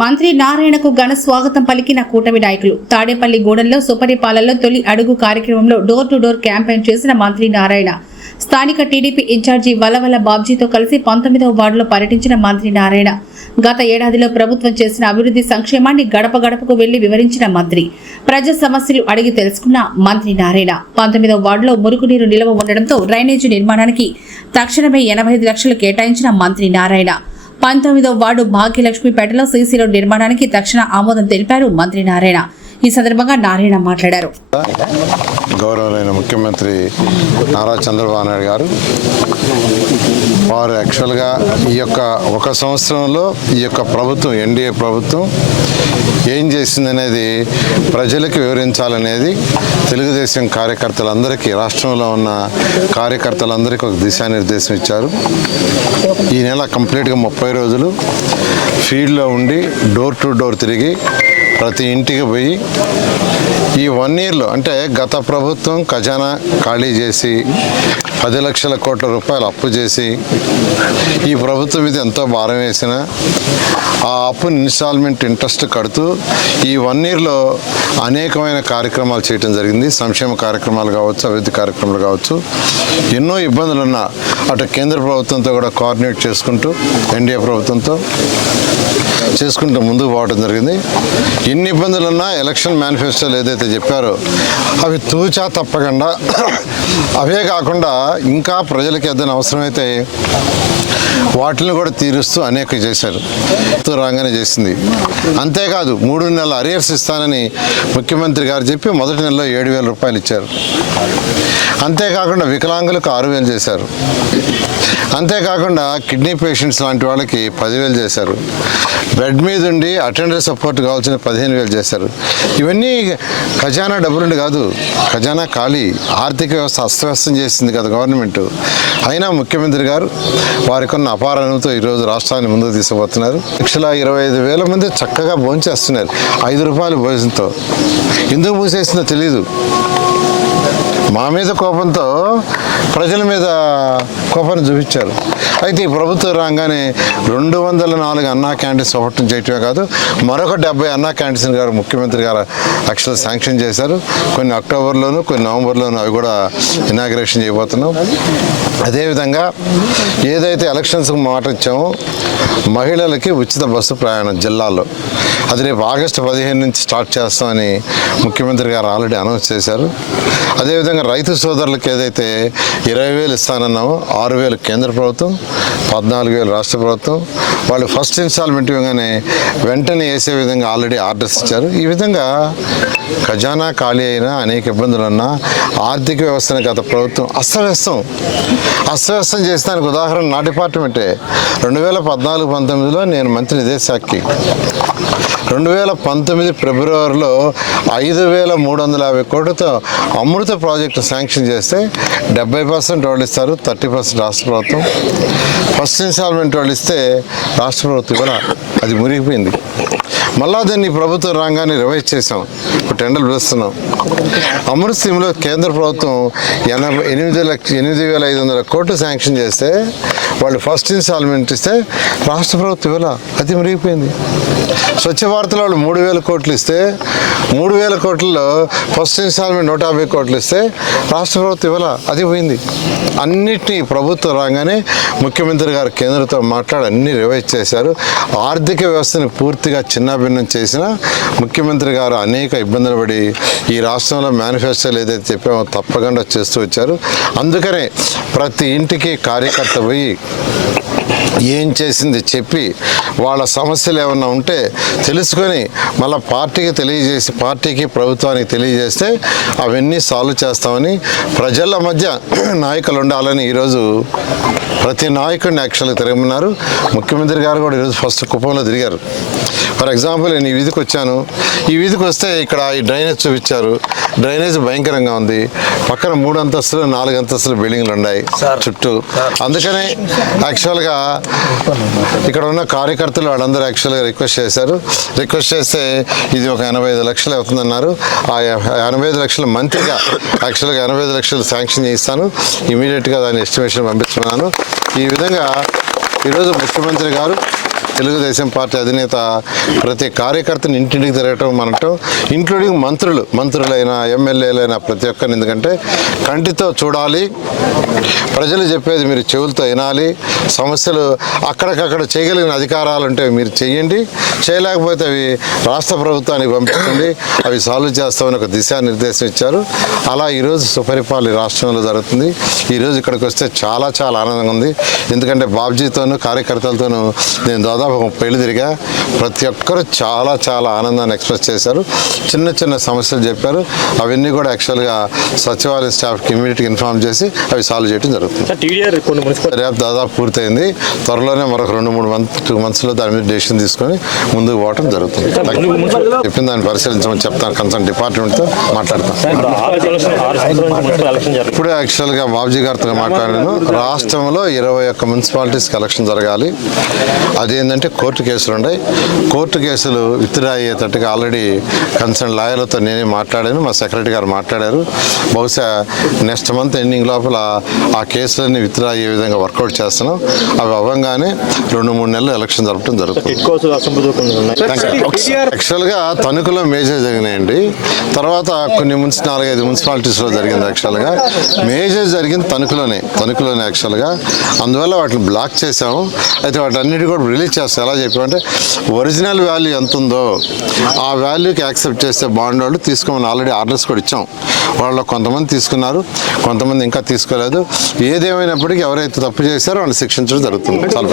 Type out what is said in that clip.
మంత్రి నారాయణకు ఘన స్వాగతం పలికిన కూటమి నాయకులు. తాడేపల్లి గూడెంలో సుపరిపాలనలో తొలి అడుగు కార్యక్రమంలో డోర్ టు డోర్ క్యాంపెయిన్ చేసిన మంత్రి నారాయణ. స్థానిక టీడీపీ ఇన్ఛార్జి వలవల బాబ్జీతో కలిసి పంతొమ్మిదవ వార్డులో పర్యటించిన మంత్రి నారాయణ. గత ఏడాదిలో ప్రభుత్వం చేసిన అభివృద్ధి సంక్షేమాన్ని గడప గడపకు వెళ్ళి వివరించిన మంత్రి. ప్రజా సమస్యలు అడిగి తెలుసుకున్న మంత్రి నారాయణ. పంతొమ్మిదవ వార్డులో మురుగునీరు నిల్వ ఉండడంతో డ్రైనేజీ నిర్మాణానికి తక్షణమే ఎనభై ఐదు లక్షలు కేటాయించిన మంత్రి నారాయణ. పంతొమ్మిదవ వార్డు భాగ్యలక్ష్మిపేటలో సీసీలో నిర్మాణానికి తక్షణ ఆమోదం తెలిపారు మంత్రి నారాయణ. ఈ సందర్భంగా నారాయణ మాట్లాడారు. గౌరవమైన ముఖ్యమంత్రి నారా చంద్రబాబు నాయుడు గారు వారు యాక్చువల్గా ఈ యొక్క ఒక సంవత్సరంలో ఈ యొక్క ప్రభుత్వం ఎన్డీఏ ప్రభుత్వం ఏం చేసిందనేది ప్రజలకు వివరించాలనేది తెలుగుదేశం కార్యకర్తలందరికీ రాష్ట్రంలో ఉన్న కార్యకర్తలందరికీ ఒక దిశానిర్దేశం ఇచ్చారు. ఈ నెల కంప్లీట్గా ముప్పై రోజులు ఫీల్డ్లో ఉండి డోర్ టు డోర్ తిరిగి ప్రతి ఇంటికి పోయి ఈ వన్ ఇయర్లో అంటే గత ప్రభుత్వం ఖజానా ఖాళీ చేసి పది లక్షల కోట్ల రూపాయలు అప్పు చేసి ఈ ప్రభుత్వం మీద ఎంతో భారం వేసిన ఆ అప్పుని ఇన్స్టాల్మెంట్ ఇంట్రెస్ట్ కడుతూ ఈ వన్ ఇయర్లో అనేకమైన కార్యక్రమాలు చేయడం జరిగింది. సంక్షేమ కార్యక్రమాలు కావచ్చు అభివృద్ధి కార్యక్రమాలు కావచ్చు. ఎన్నో ఇబ్బందులు ఉన్నా అటు కేంద్ర ప్రభుత్వంతో కూడా కోఆర్డినేట్ చేసుకుంటూ ఎన్డీఏ ప్రభుత్వంతో చేసుకుంటూ ముందుకు పోవడం జరిగింది. ఎన్ని ఇబ్బందులున్నా ఎలక్షన్ మేనిఫెస్టోలు ఏదైతే చెప్పారో అవి తూచా తప్పకుండా అవే కాకుండా ఇంకా ప్రజలకు ఏదైనా అవసరమైతే వాటిని కూడా తీరుస్తూ అనేక చేశారు. రాగానే చేసింది. అంతేకాదు మూడు నెలల అరియర్స్ ఇస్తానని ముఖ్యమంత్రి గారు చెప్పి మొదటి నెలలో ఏడు వేల రూపాయలు ఇచ్చారు. అంతేకాకుండా వికలాంగులకు ఆరు వేలు చేశారు. అంతేకాకుండా కిడ్నీ పేషెంట్స్ లాంటి వాళ్ళకి పదివేలు చేశారు. బెడ్ మీద ఉండి అటెండర్ సపోర్ట్ కావాల్సిన పదిహేను వేలు చేశారు. ఇవన్నీ ఖజానా డబ్బులుండి కాదు ఖజానా ఖాళీ ఆర్థిక వ్యవస్థ అస్తవ్యస్తం చేసింది కదా గవర్నమెంట్. అయినా ముఖ్యమంత్రి గారు వారికి ఉన్న అపార ఈరోజు రాష్ట్రాన్ని ముందుకు తీసుకుపోతున్నారు. లక్షల ఇరవై ఐదు వేల మంది చక్కగా భోంచేస్తున్నారు. ఐదు రూపాయలు భోజనంతో. ఎందుకు మూసేసిందో తెలియదు మా మీద కోపంతో ప్రజల మీద కోపాన్ని చూపించారు. అయితే ఈ ప్రభుత్వం రాగానే రెండు వందల నాలుగు అన్నా క్యాంటీన్స్ ఒకటి చేయటమే కాదు మరొక డెబ్బై అన్నా క్యాంటీన్స్ గారు ముఖ్యమంత్రి గారు యాక్చువల్ శాంక్షన్ చేశారు. కొన్ని అక్టోబర్లోను కొన్ని నవంబర్లోను అవి కూడా ఇనాగ్రేషన్ చేయబోతున్నాం. అదేవిధంగా ఏదైతే ఎలక్షన్స్కి మాట ఇచ్చామో మహిళలకి ఉచిత బస్సు ప్రయాణం జిల్లాలో. అది రేపు ఆగస్టు పదిహేను నుంచి స్టార్ట్ చేస్తామని ముఖ్యమంత్రి గారు ఆల్రెడీ అనౌన్స్ చేశారు. అదేవిధంగా రైతు సోదరులకు ఏదైతే ఇరవై వేలు ఇస్తానన్నామో ఆరు వేలు కేంద్ర ప్రభుత్వం పద్నాలుగు వేలు రాష్ట్ర ప్రభుత్వం వాళ్ళు ఫస్ట్ ఇన్స్టాల్మెంట్ ఇవ్వగానే వెంటనే వేసే విధంగా ఆల్రెడీ ఆర్డర్స్ ఇచ్చారు. ఈ విధంగా ఖజానా ఖాళీ అయినా అనేక ఇబ్బందులు ఉన్నా ఆర్థిక వ్యవస్థను గత ప్రభుత్వం అస్తవ్యస్తం. అస్తవ్యస్తం చేసినానికి ఉదాహరణ నా డిపార్ట్మెంటే. రెండు వేల పద్నాలుగు పంతొమ్మిదిలో నేను మంత్రి విదేశాఖకి. రెండు వేల పంతొమ్మిది ఫిబ్రవరిలో ఐదు వేల మూడు వందల యాభై కోట్లతో అమృత ప్రాజెక్టు శాంక్షన్ చేస్తే డెబ్బై పర్సెంట్ వాళ్ళు ఇస్తారు థర్టీ పర్సెంట్ రాష్ట్ర ప్రభుత్వం. ఫస్ట్ ఇన్స్టాల్మెంట్ వాళ్ళు ఇస్తే రాష్ట్ర ప్రభుత్వం కూడా అది మురిగిపోయింది. మళ్ళా దాన్ని ప్రభుత్వ రంగాన్ని రివైజ్ చేసాం ఇప్పుడు టెండర్లు పిలుస్తున్నాం అమృత్ స్కీమ్లో కేంద్ర ప్రభుత్వం ఎనభై ఎనిమిది లక్ష ఎనిమిది వేల ఐదు వందల కోట్లు శాంక్షన్ చేస్తే వాళ్ళు ఫస్ట్ ఇన్స్టాల్మెంట్ ఇస్తే రాష్ట్ర ప్రభుత్వం ఇవ్వాల అది మురిగిపోయింది స్వచ్ఛ భారత్లో వాళ్ళు మూడు వేల కోట్లు ఇస్తే మూడు వేల కోట్లలో ఫస్ట్ ఇన్స్టాల్మెంట్ నూట యాభై కోట్లు ఇస్తే రాష్ట్ర ప్రభుత్వం ఇవ్వాల అది పోయింది. అన్నిటినీ ప్రభుత్వం రాగానే ముఖ్యమంత్రి గారు కేంద్రంతో మాట్లాడి అన్ని రివైజ్ చేశారు. ఆర్థిక వ్యవస్థని పూర్తిగా చిన్నాభిన్నం చేసిన ముఖ్యమంత్రి గారు అనేక ఇబ్బందులు పడి ఈ రాష్ట్రంలో మేనిఫెస్టోలు ఏదైతే చెప్పామో తప్పకుండా చేస్తూ వచ్చారు. అందుకనే ప్రతి ఇంటికి కార్యకర్త పోయి ఏం చేసింది చెప్పి వాళ్ళ సమస్యలు ఏమన్నా ఉంటే తెలుసుకొని మళ్ళీ పార్టీకి తెలియజేసి పార్టీకి ప్రభుత్వానికి తెలియజేస్తే అవన్నీ సాల్వ్ చేస్తామని ప్రజల మధ్య నాయకులు ఉండాలని ఈరోజు ప్రతి నాయకుడిని యాక్చువల్గా తిరగమన్నారు. ముఖ్యమంత్రి గారు కూడా ఈరోజు ఫస్ట్ కుప్పంలో తిరిగారు. ఫర్ ఎగ్జాంపుల్ నేను ఈ వీధికి వచ్చాను. ఈ వీధికి వస్తే ఇక్కడ ఈ డ్రైనేజ్ చూపించారు. డ్రైనేజ్ భయంకరంగా ఉంది. పక్కన మూడు అంతస్తులు నాలుగు అంతస్తులు బిల్డింగ్లు ఉన్నాయి చుట్టూ. అందుకనే యాక్చువల్గా ఇక్కడ ఉన్న కార్యకర్తలు వాళ్ళందరూ యాక్చువల్గా రిక్వెస్ట్ చేశారు. రిక్వెస్ట్ చేస్తే ఇది ఒక ఎనభై ఐదు లక్షలు అవుతుందన్నారు. ఆ ఎనభై ఐదు లక్షలు మంత్రిగా యాక్చువల్గా ఎనభై ఐదు లక్షలు శాంక్షన్ చేయిస్తాను. ఇమీడియట్గా దాని ఎస్టిమేషన్ పంపించుకున్నాను ఈ విధంగా ఈరోజు ముఖ్యమంత్రి గారు తెలుగుదేశం పార్టీ అధినేత ప్రతి కార్యకర్తని ఇంటింటికి తిరగటం మనటం ఇంక్లూడింగ్ మంత్రులు మంత్రులైన ఎమ్మెల్యేలైన ప్రతి ఒక్కరిని. ఎందుకంటే కంటితో చూడాలి ప్రజలు చెప్పేది మీరు చెవులతో వినాలి సమస్యలు అక్కడికక్కడ చేయగలిగిన అధికారాలు ఉంటే మీరు చేయండి చేయలేకపోతే అవి రాష్ట్ర ప్రభుత్వానికి పంపించండి అవి సాల్వ్ చేస్తామని ఒక దిశానిర్దేశం ఇచ్చారు. అలా ఈరోజు సుపరిపాలి రాష్ట్రంలో జరుగుతుంది. ఈరోజు ఇక్కడికి వస్తే చాలా చాలా ఆనందంగా ఉంది. ఎందుకంటే బాబ్జీతోనూ కార్యకర్తలతోనూ నేను దాదాపు ముప్పై ఏళ్ళు తిరిగా ప్రతి ఒక్కరూ చాలా చాలా ఆనందాన్ని ఎక్స్ప్రెస్ చేశారు. చిన్న చిన్న సమస్యలు చెప్పారు. అవన్నీ కూడా యాక్చువల్గా సచివాలయ స్టాఫ్కి ఇమీడియట్గా ఇన్ఫార్మ్ చేసి అవి సాల్వ్ చేయడం జరుగుతుంది. రేపు దాదాపు పూర్తయింది. త్వరలోనే మరొక రెండు మూడు మంత్ టూ మంత్స్లో దాని మీద డెసిషన్ తీసుకొని ముందుకు పోవడం జరుగుతుంది. చెప్పిన దాన్ని పరిశీలించమని చెప్తాను. కన్సర్న్ డిపార్ట్మెంట్తో మాట్లాడతాం ఇప్పుడు యాక్చువల్గా బాబుజీ గారితో మాట్లాడాను. రాష్ట్రంలో ఇరవై ఒక్క మున్సిపాలిటీస్కి ఎలక్షన్ జరగాలి. అదేంటంటే కోర్టు కేసులు ఉన్నాయి. కోర్టు కేసులు విత్డ్రా అయ్యేటట్టుగా ఆల్రెడీ కన్సర్న్ లాయర్లతో నేనే మాట్లాడాను మా సెక్రటరీ గారు మాట్లాడారు. బహుశా నెక్స్ట్ మంత్ ఎండింగ్ లోపల ఆ కేసులన్నీ విత్డ్రా అయ్యే విధంగా వర్కౌట్ చేస్తున్నాం. అవి అవ్వగానే రెండు మూడు నెలలు ఎలక్షన్ జరపడం జరుగుతుంది. యాక్చువల్గా తణుకులో మేజర్ జరిగినాయండి. తర్వాత కొన్ని మున్సి నాలుగైదు మున్సిపాలిటీస్లో జరిగింది యాక్చువల్గా మేజర్ జరిగింది తణుకులోనే తణుకులోనే యాక్చువల్గా అందువల్ల వాటిని బ్లాక్ చేసాము అయితే వాటన్నిటి కూడా రిలీజ్ చేస్తాం ఎలా చెప్పామంటే ఒరిజినల్ వాల్యూ ఎంత ఉందో ఆ వాల్యూకి యాక్సెప్ట్ చేస్తే బాండ్ వాళ్ళు తీసుకోమని ఆల్రెడీ ఆర్డర్స్ కూడా ఇచ్చాం. వాళ్ళు కొంతమంది తీసుకున్నారు కొంతమంది ఇంకా తీసుకోలేదు. ఏదేమైనప్పటికీ ఎవరైతే తప్పు చేశారో వాళ్ళు శిక్షించడం జరుగుతుంది. చాలా